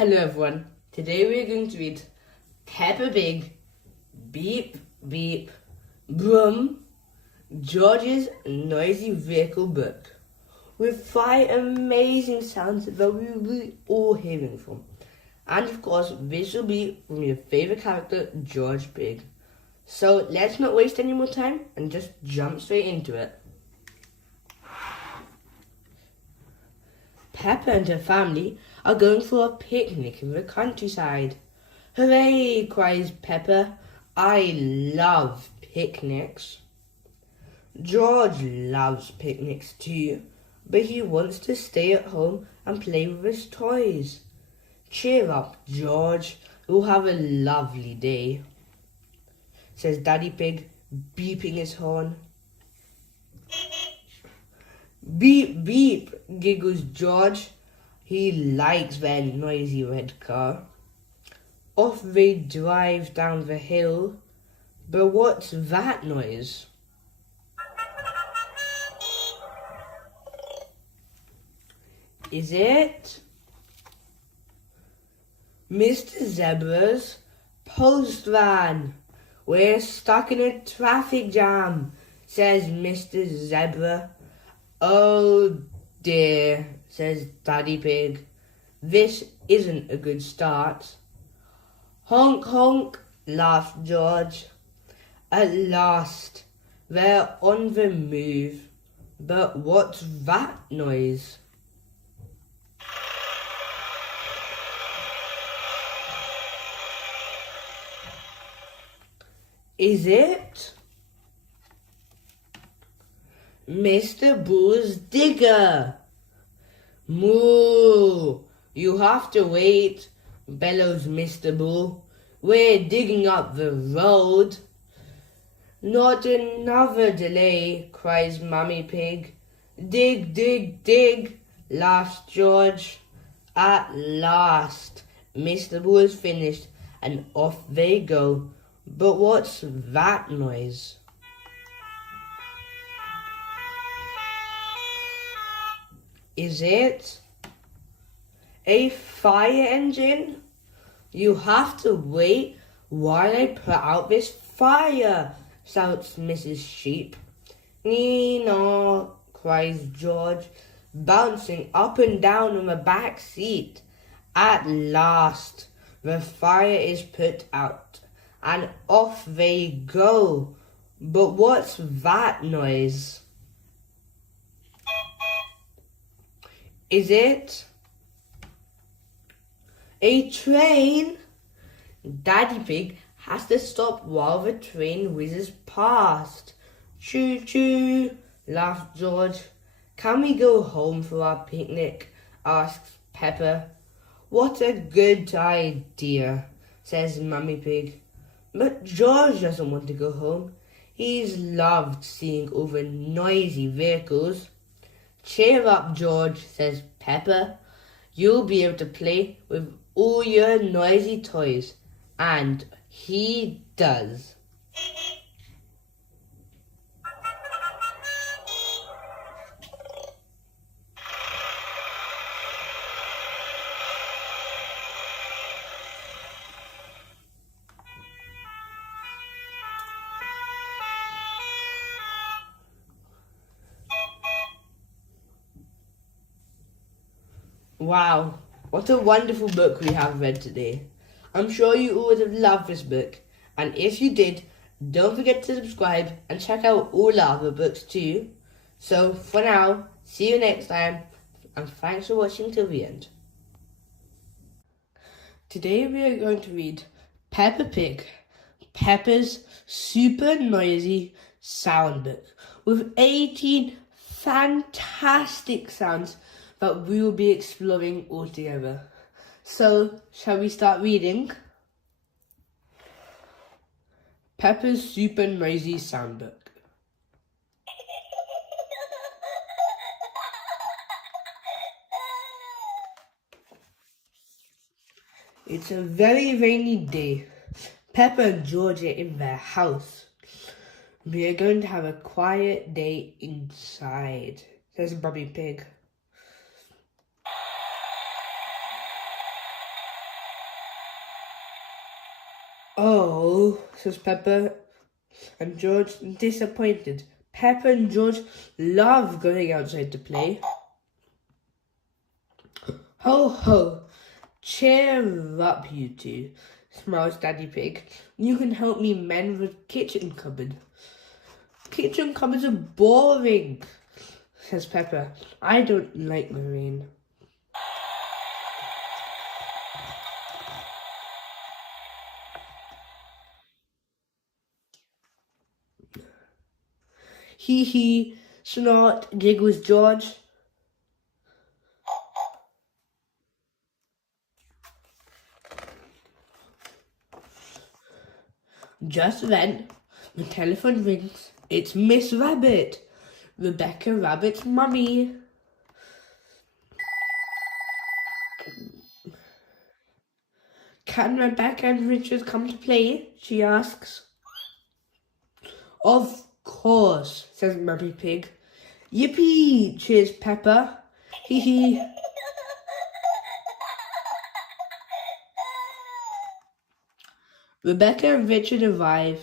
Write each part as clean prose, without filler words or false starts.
Hello everyone, today we are going to read Peppa Pig, Beep Beep, Brrrm, George's Noisy Vehicle Book, with 5 amazing sounds that we will be all hearing from. And of course, this will be from your favourite character, George Pig. So let's not waste any more time and just jump straight into it. Peppa and her family are going for a picnic in the countryside. Hooray, cries Peppa. I love picnics. George loves picnics too, but he wants to stay at home and play with his toys. Cheer up, George. We'll have a lovely day, says Daddy Pig, beeping his horn. Beep, beep, giggles George. He likes their noisy red car. Off they drive down the hill. But what's that noise? Is it Mr. Zebra's post van? We're stuck in a traffic jam, says Mr. Zebra. Oh dear, says Daddy Pig. This isn't a good start. Honk honk, laughs George. At last, they're on the move. But what's that noise? Is it Mr. Bull's digger? Moo! You have to wait, bellows Mr. Bull. We're digging up the road. Not another delay, cries Mummy Pig. Dig, dig, dig, laughs George. At last, Mr. Bull is finished and off they go. But what's that noise? Is it a fire engine? You have to wait while I put out this fire, shouts Mrs. Sheep. Nee-naw, cries George, bouncing up and down on the back seat. At last, the fire is put out, and off they go. But what's that noise? Is it a train? Daddy Pig has to stop while the train whizzes past. Choo choo, laughs George. Can we go home for our picnic? Asks Peppa. What a good idea, says Mummy Pig. But George doesn't want to go home. He's loved seeing all the noisy vehicles. Cheer up, George, says Peppa. You'll be able to play with all your noisy toys. And he does. Wow, what a wonderful book we have read today. I'm sure you all would have loved this book, and if you did, don't forget to subscribe and check out all our other books too. So for now, see you next time, and thanks for watching till the end. Today we are going to read Peppa Pig, Peppa's super noisy sound book, with 18 fantastic sounds that we will be exploring all together. So, shall we start reading? Peppa's Super Noisy Soundbook. It's a very rainy day. Peppa and George are in their house. We are going to have a quiet day inside, says Mummy Pig. Oh, says Peppa and George, disappointed. Peppa and George love going outside to play. Ho ho, cheer up you two, smiles Daddy Pig. You can help me mend the kitchen cupboard. Kitchen cupboards are boring, says Peppa. I don't like the rain. Hee hee, snort, giggles George. Just then, the telephone rings. It's Miss Rabbit, Rebecca Rabbit's mummy. Can Rebecca and Richard come to play? She asks. Of course, says Mummy Pig. Yippee, cheers Peppa. Hee hee. Rebecca and Richard arrive.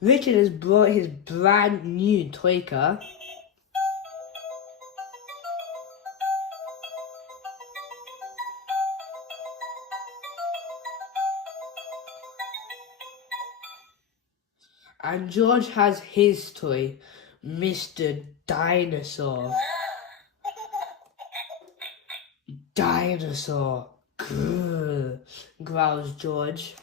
Richard has brought his brand new toy car. And George has his toy, Mr. Dinosaur. Dinosaur. Grrr, growls George.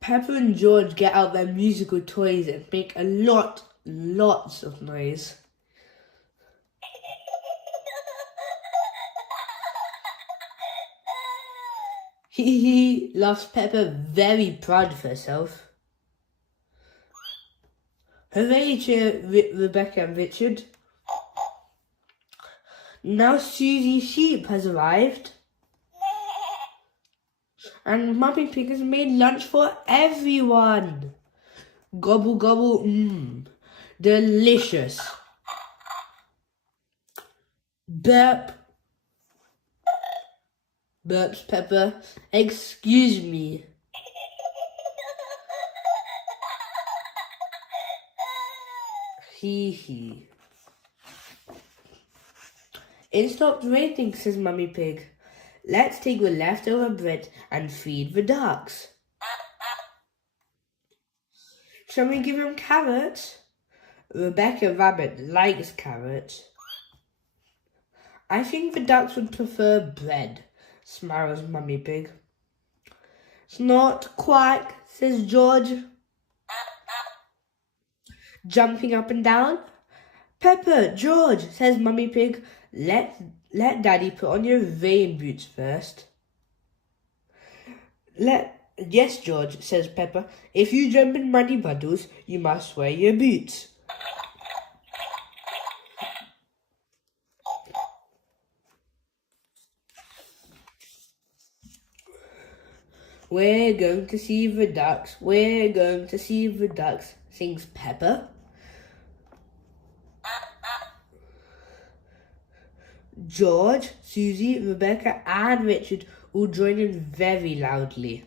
Peppa and George get out their musical toys and make lots of noise. Hee hee, laughs Peppa, very proud of herself. Hooray, cheer Rebecca and Richard. Now Susie Sheep has arrived. And Mummy Pig has made lunch for everyone. Gobble gobble, delicious. Burp, burps Peppa. Excuse me. Hee hee. It stopped raining, says Mummy Pig. Let's take the leftover bread and feed the ducks. Shall we give them carrots? Rebecca Rabbit likes carrots. I think the ducks would prefer bread, smiles Mummy Pig. Snort, quack, says George, jumping up and down. Peppa, George, says Mummy Pig, let Daddy put on your rain boots first. Yes, George, says Peppa. If you jump in muddy puddles, you must wear your boots. We're going to see the ducks. We're going to see the ducks, sings Peppa. George, Susie, Rebecca and Richard all join in very loudly.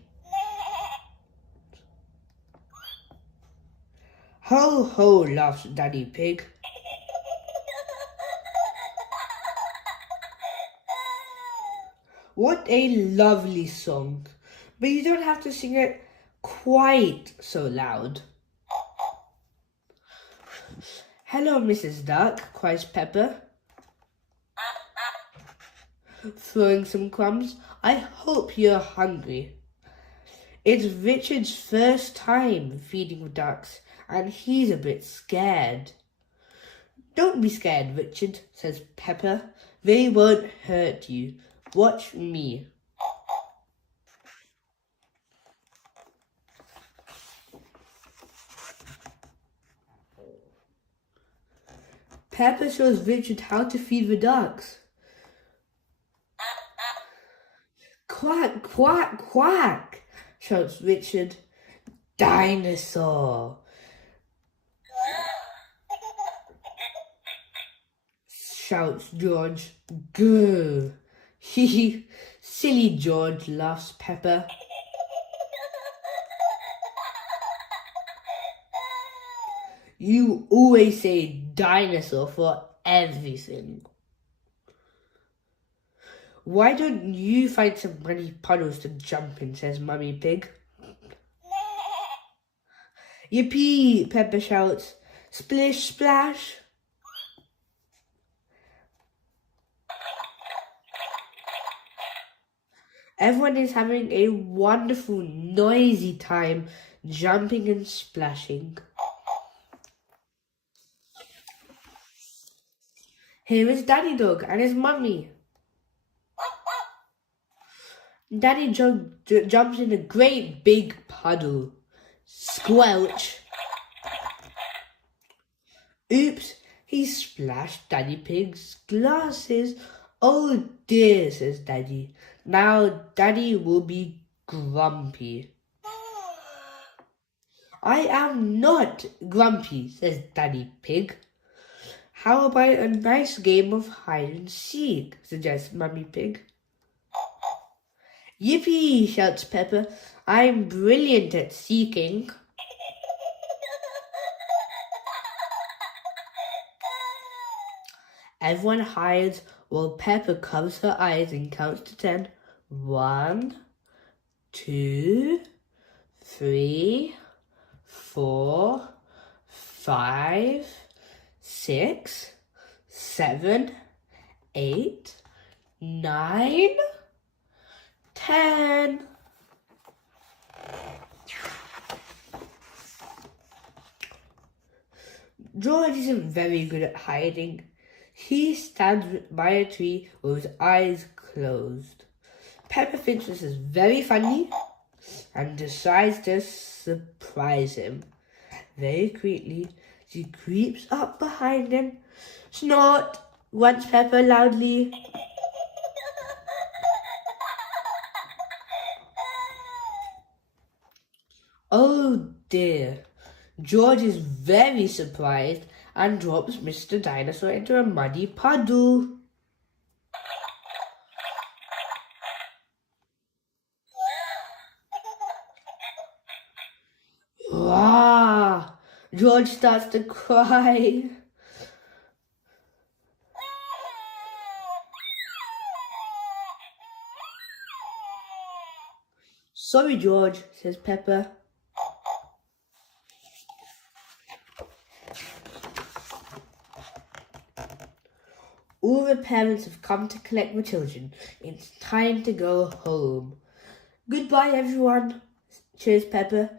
Ho ho, laughs Daddy Pig. What a lovely song. But you don't have to sing it quite so loud. Hello, Mrs. Duck, cries Peppa, throwing some crumbs. I hope you're hungry. It's Richard's first time feeding the ducks, and he's a bit scared. Don't be scared, Richard, says Peppa. They won't hurt you. Watch me. Peppa shows Richard how to feed the ducks. Quack, quack, quack, shouts Richard. Dinosaur. shouts George. Grrr. Hee silly George, laughs Peppa. You always say dinosaur for everything. Why don't you find some muddy puddles to jump in, says Mummy Pig. Yippee, Peppa shouts. Splish splash. Everyone is having a wonderful, noisy time jumping and splashing. Here is Daddy Dog and his mummy. Daddy jumps in a great big puddle. Squelch. Oops, he splashed Daddy Pig's glasses. Oh dear, says Daddy. Now Daddy will be grumpy. I am not grumpy, says Daddy Pig. How about a nice game of hide and seek, suggests Mummy Pig. Yippee, shouts Peppa. I'm brilliant at seeking. Everyone hides while Peppa covers her eyes and counts to 10. 1, 2, 3, 4, 5, 6, 7, 8, 9, 10. George isn't very good at hiding. He stands by a tree with his eyes closed. Peppa thinks this is very funny and decides to surprise him. Very quickly, she creeps up behind him. Snort, grunts Peppa loudly. Oh dear. George is very surprised and drops Mr. Dinosaur into a muddy puddle. Wah! George starts to cry. Sorry, George, says Peppa. All the parents have come to collect the children. It's time to go home. Goodbye, everyone, cheers Peppa.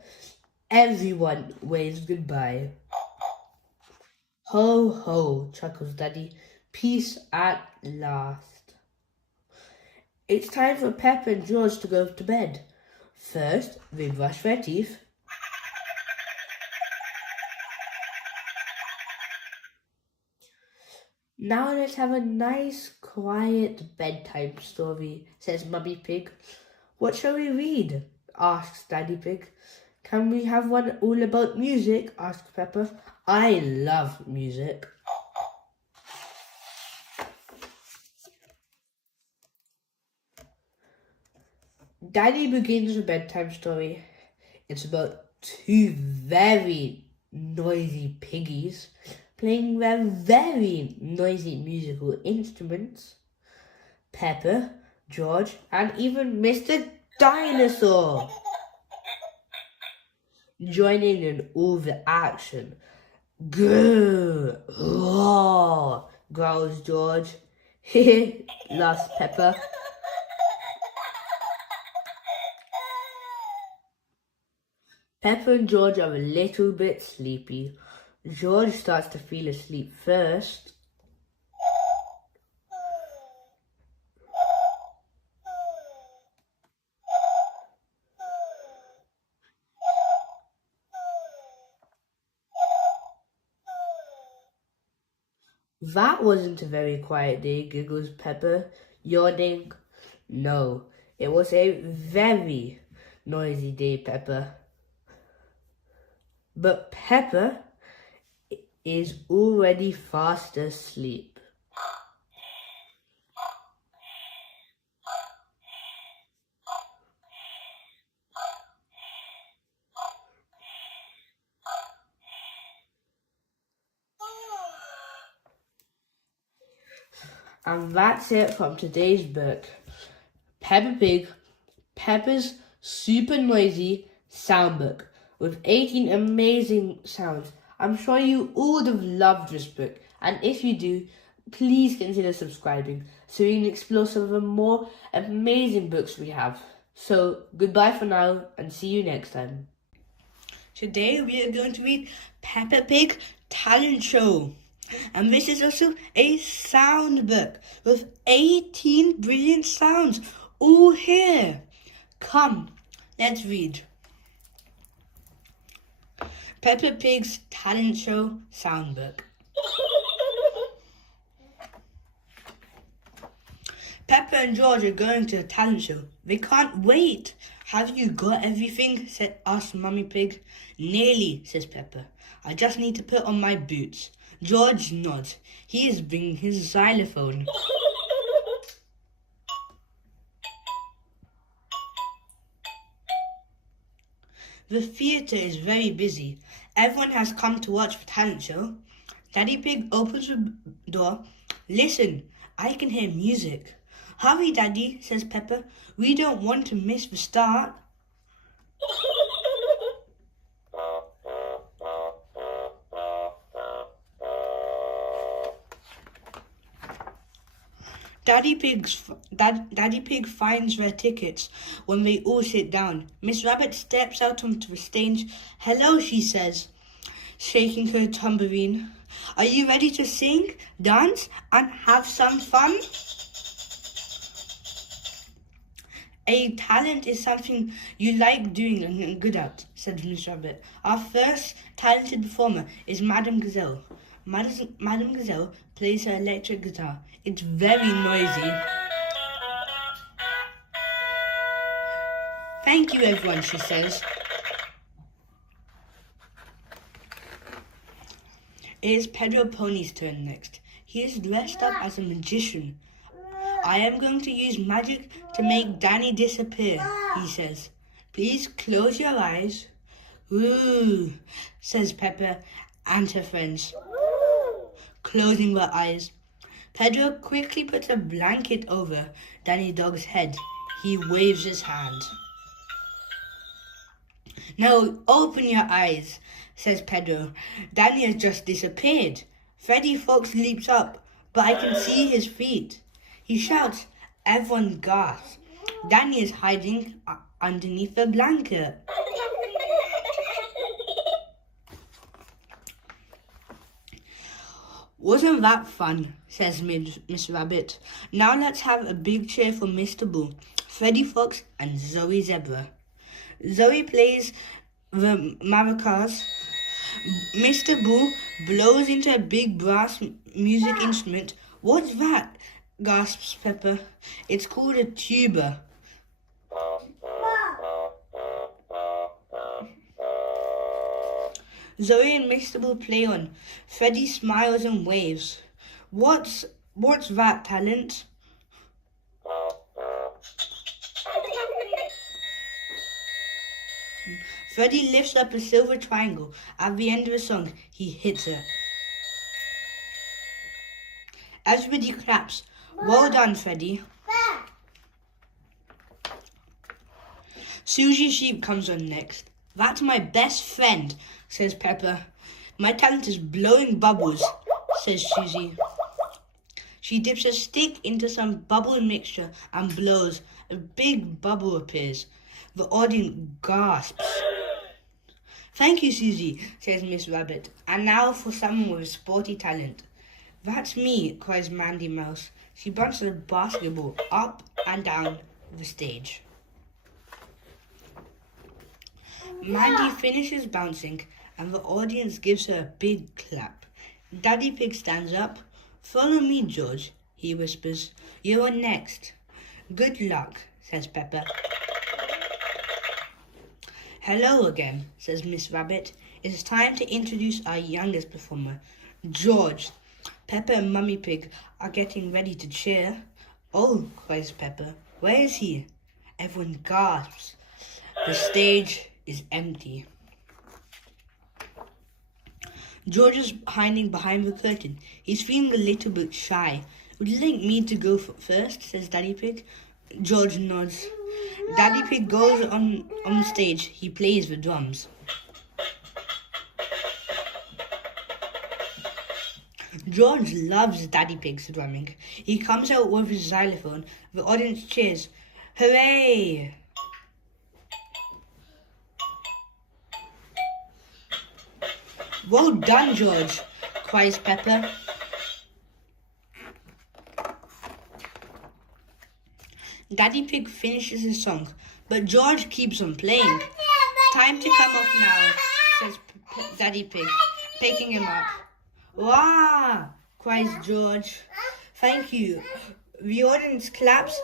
Everyone waves goodbye. Ho, ho, chuckles Daddy. Peace at last. It's time for Peppa and George to go to bed. First, they brush their teeth. Now let's have a nice, quiet bedtime story, says Mummy Pig. What shall we read? Asks Daddy Pig. Can we have one all about music? Asks Peppa. I love music. Daddy begins a bedtime story. It's about two very noisy piggies playing their very noisy musical instruments. Peppa, George, and even Mr. Dinosaur joining in all the action. Grrr, roar, growls George. Heh, laughs Peppa. Peppa and George are a little bit sleepy. George starts to feel asleep first. That wasn't a very quiet day, giggles Peppa, yawning. No, it was a very noisy day, Peppa. But Peppa is already fast asleep. And that's it from today's book. Peppa Pig, Peppa's super noisy sound book with 18 amazing sounds. I'm sure you all would have loved this book, and if you do, please consider subscribing so we can explore some of the more amazing books we have. So, goodbye for now and see you next time. Today we are going to read Peppa Pig Talent Show. And this is also a sound book with 18 brilliant sounds all here. Come, let's read. Peppa Pig's Talent Show sound book. Peppa and George are going to a talent show. They can't wait. Have you got everything? asked Mummy Pig. Nearly, says Peppa. I just need to put on my boots. George nods. He is bringing his xylophone. The theatre is very busy. Everyone has come to watch the talent show. Daddy Pig opens the door. Listen, I can hear music. Hurry, Daddy, says Peppa. We don't want to miss the start. Daddy Pig finds their tickets when they all sit down. Miss Rabbit steps out onto the stage. Hello, she says, shaking her tambourine. Are you ready to sing, dance, and have some fun? A talent is something you like doing and good at, said Miss Rabbit. Our first talented performer is Madame Gazelle. Madame Gazelle plays her electric guitar. It's very noisy. Thank you, everyone, she says. It is Pedro Pony's turn next. He is dressed up as a magician. I am going to use magic to make Danny disappear, he says. Please close your eyes. Ooh, says Peppa and her friends, closing their eyes. Pedro quickly puts a blanket over Danny Dog's head. He waves his hand. Now open your eyes, says Pedro. Danny has just disappeared. Freddy Fox leaps up, but I can see his feet. He shouts. Everyone gasps. Danny is hiding underneath the blanket. Wasn't that fun, says Miss Rabbit. Now let's have a big cheer for Mr. Bull, Freddy Fox and Zoe Zebra. Zoe plays the maracas. Mr. Bull blows into a big brass music instrument. What's that? Gasps Peppa. It's called a tuba. Zoe and Mr. Bull play on. Freddy smiles and waves. What's that, talent? Freddy lifts up a silver triangle. At the end of the song, he hits it. Everybody claps. Well done, Freddy. Susie Sheep comes on next. That's my best friend, says Peppa. My talent is blowing bubbles, says Susie. She dips a stick into some bubble mixture and blows. A big bubble appears. The audience gasps. Thank you, Susie, says Miss Rabbit. And now for someone with a sporty talent. That's me, cries Mandy Mouse. She bounces a basketball up and down the stage. Mandy finishes bouncing and the audience gives her a big clap. Daddy Pig stands up. Follow me, George, he whispers. You're next. Good luck, says Peppa. Hello again, says Miss Rabbit. It's time to introduce our youngest performer, George. Peppa and Mummy Pig are getting ready to cheer. Oh, cries Peppa. Where is he? Everyone gasps. The stage is empty. George is hiding behind the curtain. He's feeling a little bit shy. Would you like me to go first? Says Daddy Pig. George nods. Daddy Pig goes on stage. He plays the drums. George loves Daddy Pig's drumming. He comes out with his xylophone. The audience cheers. Hooray! Well done, George, cries Peppa. Daddy Pig finishes his song, but George keeps on playing. Time to come off now, says Daddy Pig, picking him up. Wow, cries George. Thank you. The audience claps.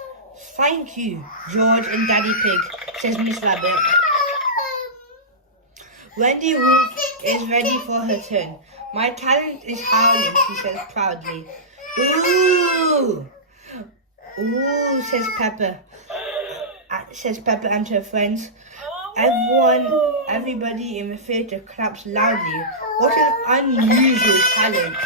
Thank you, George and Daddy Pig, says Miss Rabbit. Wendy Wolf is ready for her turn. My talent is howling, she says proudly. Ooh! Ooh, says Peppa. Says Peppa and her friends. Everybody in the theatre claps loudly. What an unusual talent.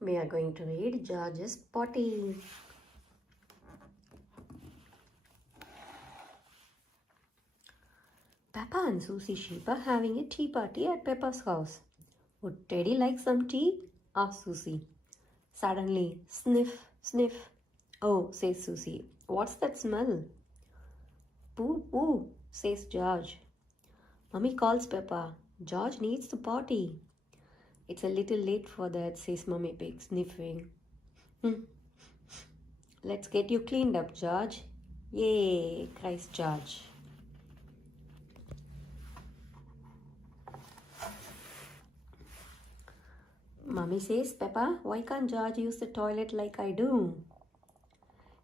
We are going to read George's Potty. Peppa and Susie Sheep are having a tea party at Peppa's house. Would Teddy like some tea? Asked Susie. Suddenly, sniff, sniff. Oh, says Susie. What's that smell? Pooh, pooh, says George. Mummy calls Peppa. George needs to potty. It's a little late for that, says Mummy Pig, sniffing. Let's get you cleaned up, George. Yay, cries George. Mummy says, Peppa, why can't George use the toilet like I do?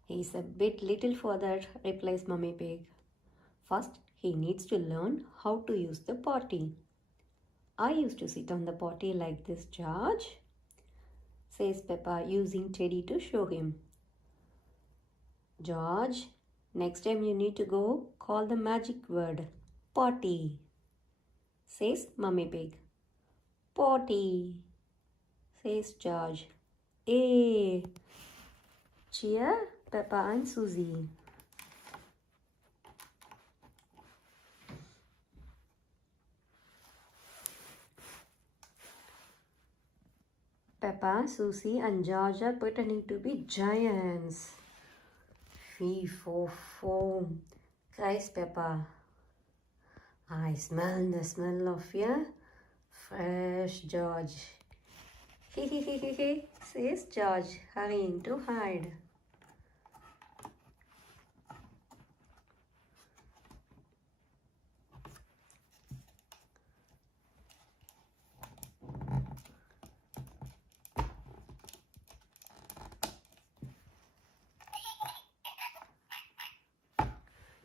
He's a bit little for that, replies Mummy Pig. First, he needs to learn how to use the potty. I used to sit on the potty like this, George, says Peppa, using Teddy to show him. George, next time you need to go, call the magic word, potty, says Mummy Pig. Potty, says George. Hey! Cheer, Peppa and Susie. Peppa, Susie and George are pretending to be giants. Fee, fo, foam, cries Peppa. I smell the smell of your fresh George. He, says George, hurrying to hide.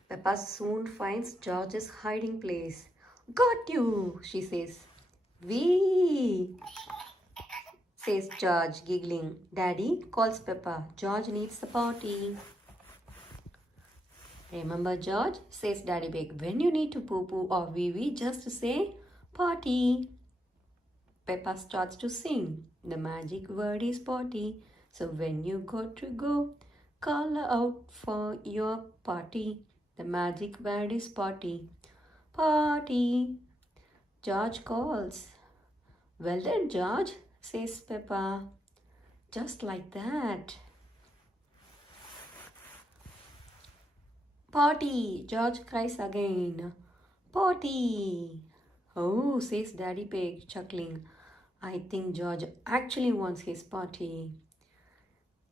Peppa soon finds George's hiding place. Got you, she says. Wee, says George, giggling. Daddy, calls Peppa. George needs the potty. Remember, George, says Daddy Pig, when you need to poo-poo or wee-wee, just say potty. Peppa starts to sing. The magic word is potty. So when you got to go, call out for your potty. The magic word is potty. Potty. George calls. Well done, George, says Peppa. Just like that. Potty, George cries again. Potty. Oh, says Daddy Pig, chuckling. I think George actually wants his potty.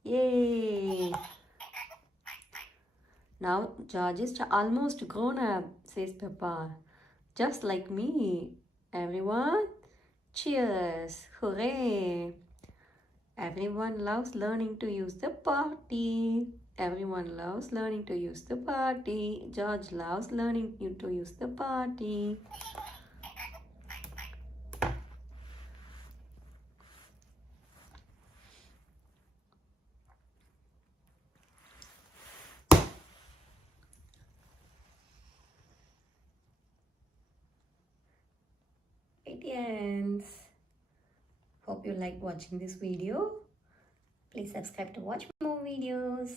Yay! Now George is almost grown up, says Peppa. Just like me. Everyone, cheers! Hooray! Everyone loves learning to use the potty. Everyone loves learning to use the potty. George loves learning to use the potty. It ends. Hope you like watching this video. Please subscribe to watch more videos.